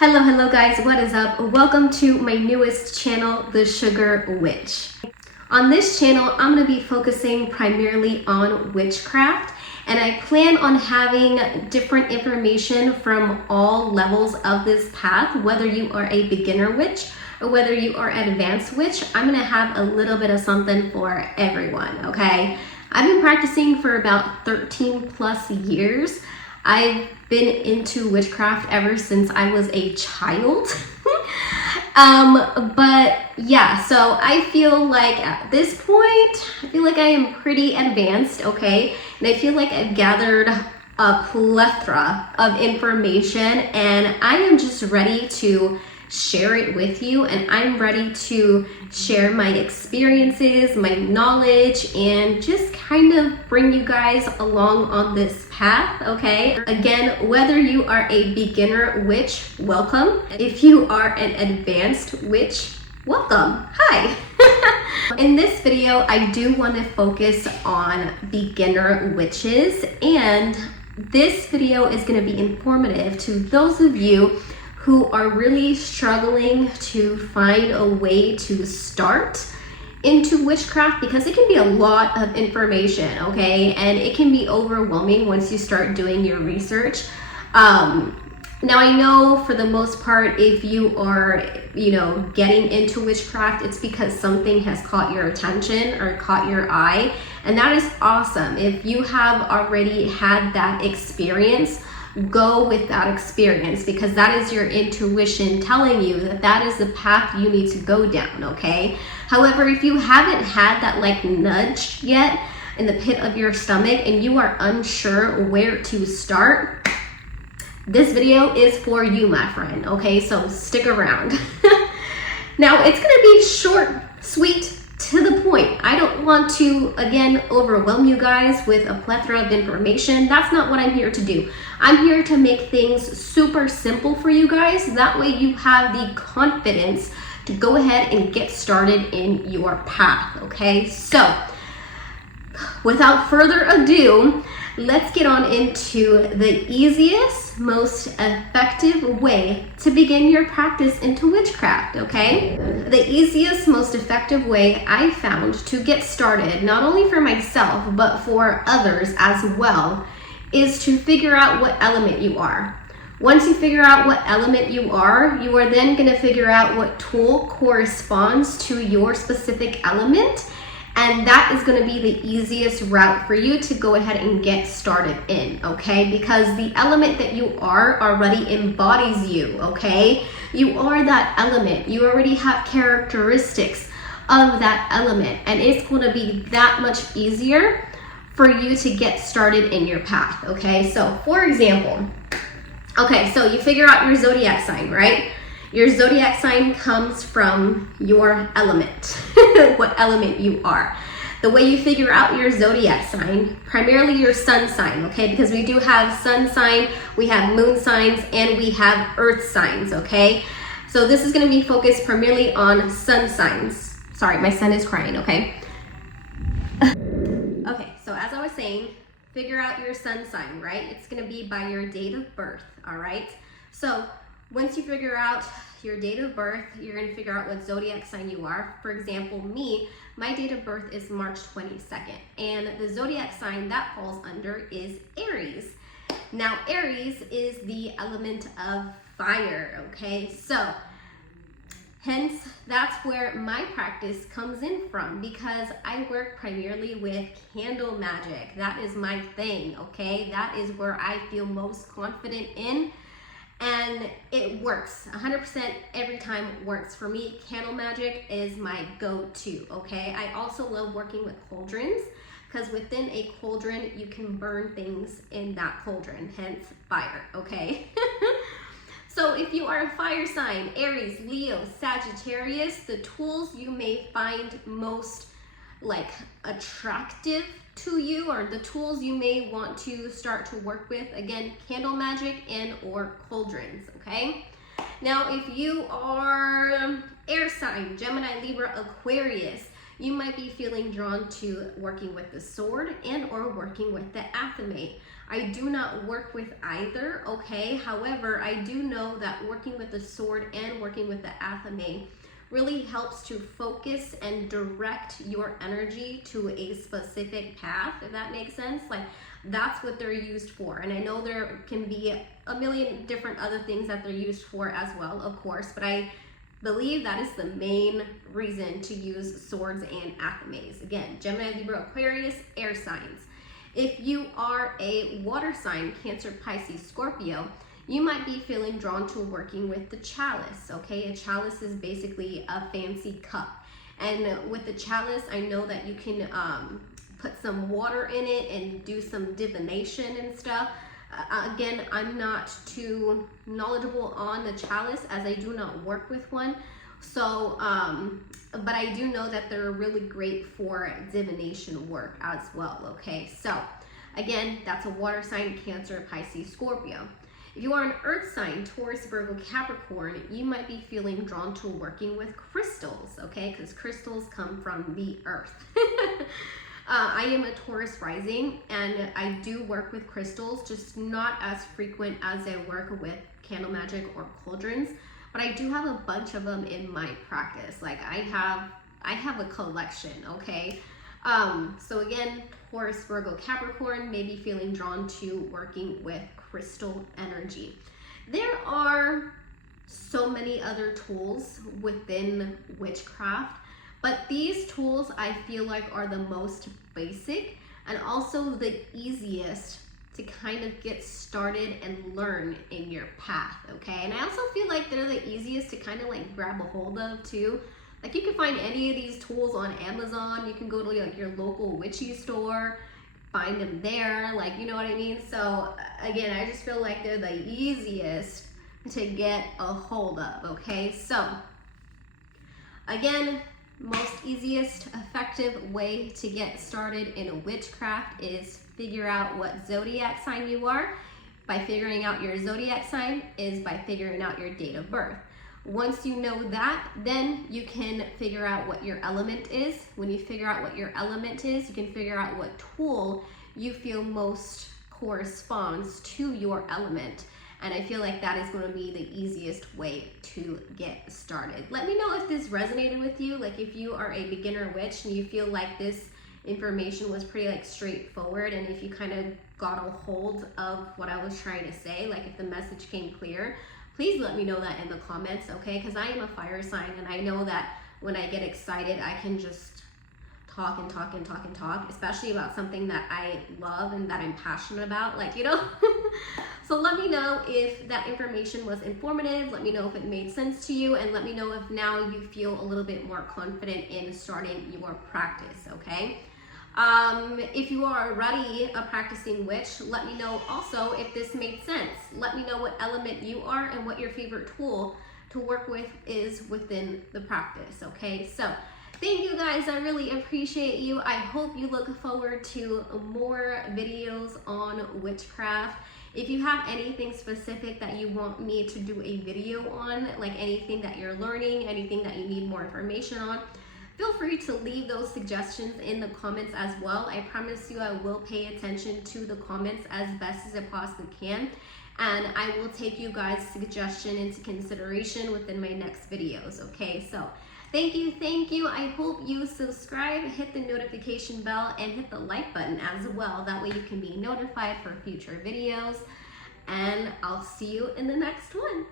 Hello guys, what is up? Welcome to my newest channel, The Sugar Witch. On this channel, I'm going to be focusing primarily on witchcraft, and I plan on having different information from all levels of this path, whether you are a beginner witch or whether you are an advanced witch. I'm going to have a little bit of something for everyone, okay? I've been practicing for about 13 plus years. I've been into witchcraft ever since I was a child. But yeah, so I feel like at this point, I feel like I am pretty advanced, okay? And I feel like I've gathered a plethora of information and I am just ready to share it with you, and I'm ready to share my experiences, my knowledge, and just kind of bring you guys along on this path, okay? Again, whether you are a beginner witch, welcome. If you are an advanced witch, welcome. Hi. In this video, I do want to focus on beginner witches, and this video is going to be informative to those of you who are really struggling to find a way to start into witchcraft, because it can be a lot of information, okay? And it can be overwhelming once you start doing your research. Now I know for the most part, if you are, getting into witchcraft, it's because something has caught your attention or caught your eye, and that is awesome. If you have already had that experience, go with that experience, because that is your intuition telling you that that is the path you need to go down, okay? However, if you haven't had that nudge yet in the pit of your stomach and you are unsure where to start, this video is for you, my friend, okay? So stick around. Now, it's gonna be short, sweet, to the point. I don't want to, again, overwhelm you guys with a plethora of information. That's not what I'm here to do. I'm here to make things super simple for you guys. That way you have the confidence to go ahead and get started in your path, okay? So, without further ado, let's get on into the easiest, most effective way to begin your practice into witchcraft, okay? The easiest, most effective way I found to get started, not only for myself, but for others as well, is to figure out what element you are. Once you figure out what element you are then going to figure out what tool corresponds to your specific element. And that is going to be the easiest route for you to go ahead and get started in, okay? Because the element that you are already embodies you, okay? You are that element. You already have characteristics of that element. And it's going to be that much easier for you to get started in your path, okay? So, for example, okay, so you figure out your zodiac sign, right? Your zodiac sign comes from your element, what element you are. The way you figure out your zodiac sign, primarily your sun sign, okay? Because we do have sun sign, we have moon signs, and we have earth signs, okay? So this is gonna be focused primarily on sun signs. Sorry, my son is crying, okay? Okay, so as I was saying, figure out your sun sign, right? It's gonna be by your date of birth, all right? So once you figure out your date of birth, you're going to figure out what zodiac sign you are. For example, me, my date of birth is March 22nd, and the zodiac sign that falls under is Aries. Now, Aries is the element of fire, okay? So, hence, that's where my practice comes in from, because I work primarily with candle magic. That is my thing, okay? That is where I feel most confident in. And it works 100% every time. Works for me. Candle magic is my go-to, okay? I also love working with cauldrons, because within a cauldron you can burn things in that cauldron, hence fire, okay? So if you are a fire sign, Aries, Leo, Sagittarius, the tools you may find most attractive to you, or the tools you may want to start to work with, again, candle magic and or cauldrons, okay? Now, if you are air sign, Gemini, Libra, Aquarius, you might be feeling drawn to working with the sword and or working with the athame. I do not work with either, okay? However, I do know that working with the sword and working with the athame really helps to focus and direct your energy to a specific path, if that makes sense. Like, that's what they're used for. And I know there can be a million different other things that they're used for as well, of course, but I believe that is the main reason to use swords and athames. Again, Gemini, Libra, Aquarius, air signs. If you are a water sign, Cancer, Pisces, Scorpio, you might be feeling drawn to working with the chalice, okay? A chalice is basically a fancy cup. And with the chalice, I know that you can put some water in it and do some divination and stuff. Again, I'm not too knowledgeable on the chalice as I do not work with one. So, but I do know that they're really great for divination work as well, okay? So, again, that's a water sign, Cancer, Pisces, Scorpio. If you are an earth sign, Taurus, Virgo, Capricorn, you might be feeling drawn to working with crystals, okay? Because crystals come from the earth. I am a Taurus rising, and I do work with crystals, just not as frequent as I work with candle magic or cauldrons, but I do have a bunch of them in my practice. Like, I have a collection, okay? So again, Taurus, Virgo, Capricorn may be feeling drawn to working with crystal energy. There are so many other tools within witchcraft, but these tools I feel like are the most basic and also the easiest to kind of get started and learn in your path, okay? And I also feel like they're the easiest to kind of like grab a hold of too. Like, you can find any of these tools on Amazon. You can go to like your local witchy store, find them there, like, you know what I mean? So again, I just feel like they're the easiest to get a hold of, okay? So again, most easiest effective way to get started in a witchcraft is figure out what zodiac sign you are. By figuring out your zodiac sign is by figuring out your date of birth. Once you know that, then you can figure out what your element is. When you figure out what your element is, you can figure out what tool you feel most corresponds to your element. And I feel like that is going to be the easiest way to get started. Let me know if this resonated with you. Like, if you are a beginner witch and you feel like this information was pretty like straightforward, and if you kind of got a hold of what I was trying to say, like if the message came clear, please let me know that in the comments, okay? Because I am a fire sign, and I know that when I get excited, I can just talk and talk and talk and talk, especially about something that I love and that I'm passionate about, like, you know? So let me know if that information was informative. Let me know if it made sense to you, and let me know if now you feel a little bit more confident in starting your practice, okay? If you are already a practicing witch, let me know also if this made sense. Let me know what element you are and what your favorite tool to work with is within the practice, okay? So thank you guys, I really appreciate you. I hope you look forward to more videos on witchcraft. If you have anything specific that you want me to do a video on, like anything that you're learning, anything that you need more information on, feel free to leave those suggestions in the comments as well. I promise you I will pay attention to the comments as best as I possibly can, and I will take you guys' suggestion into consideration within my next videos, okay? So thank you. I hope you subscribe, hit the notification bell, and hit the like button as well. That way you can be notified for future videos, and I'll see you in the next one.